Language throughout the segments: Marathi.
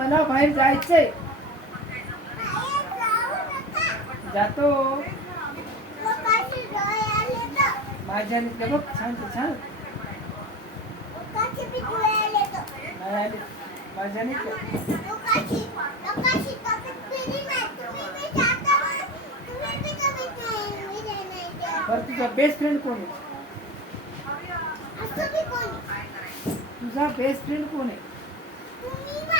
मला बाहेर जायचंय. जातो. माझ्या बघ छान छान. माझ्या बरं तुझा बेस्ट फ्रेंड कोण आहे? तुझा बेस्ट फ्रेंड कोण आहे? मग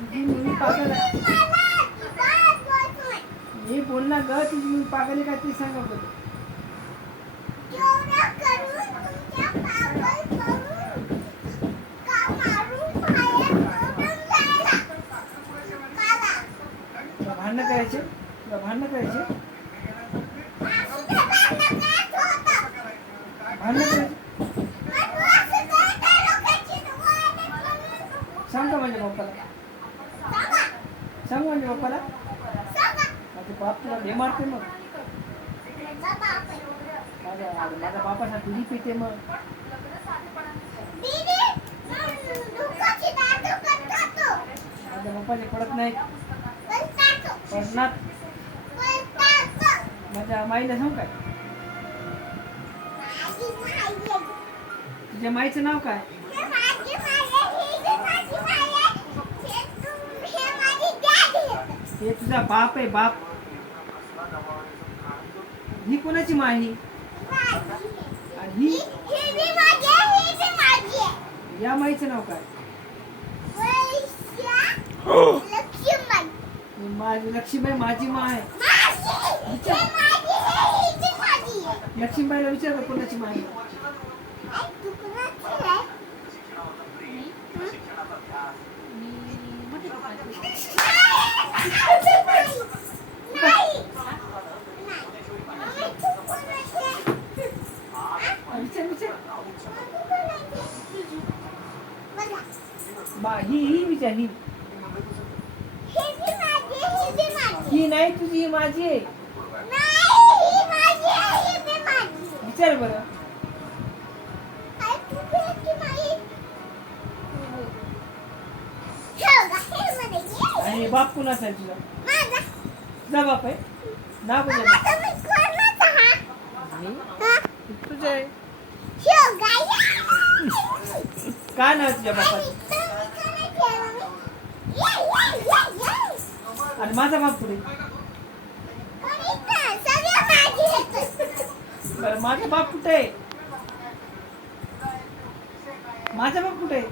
मी तुझी पागल आहे बोल ना ग तुझी मी पागल आहे का ते सांगा बरं भांडणं करायचे? तुला भांडणं करायचे? भांडणं करायचे? सांग का माझ्या पप्पाला. सांग माझ्या पप्पाला माझे बाप तुला हे मारते मग. माझ्या माझ्या बापाचा दुधी पिते मग. माझ्या पप्पाचे पडत नाही पडणार. माझ्या माईला सांग काय. तुझ्या माईचं नाव काय? हे तुझा बाप आहे बाप. ही कोणाची माही? आणि ही या माईचं नाव काय? ही. माझी लक्ष्मीबाई माझी मा आहे. लक्ष्मीबाईला विचार कर कोणाची मा आहे? ही ही विचार ही. ही नाही तुझी माझी आहे. विचार बरं. बाप कुणाचा आहे तुझा तुझा बाप आहे. कोणाचं तुझं आहे. काय नाव तुझ्या बापाचं? आणि माझा बाप पुढे बरं माझा बाप कुठे आहे? माझा बाप कुठे आहे?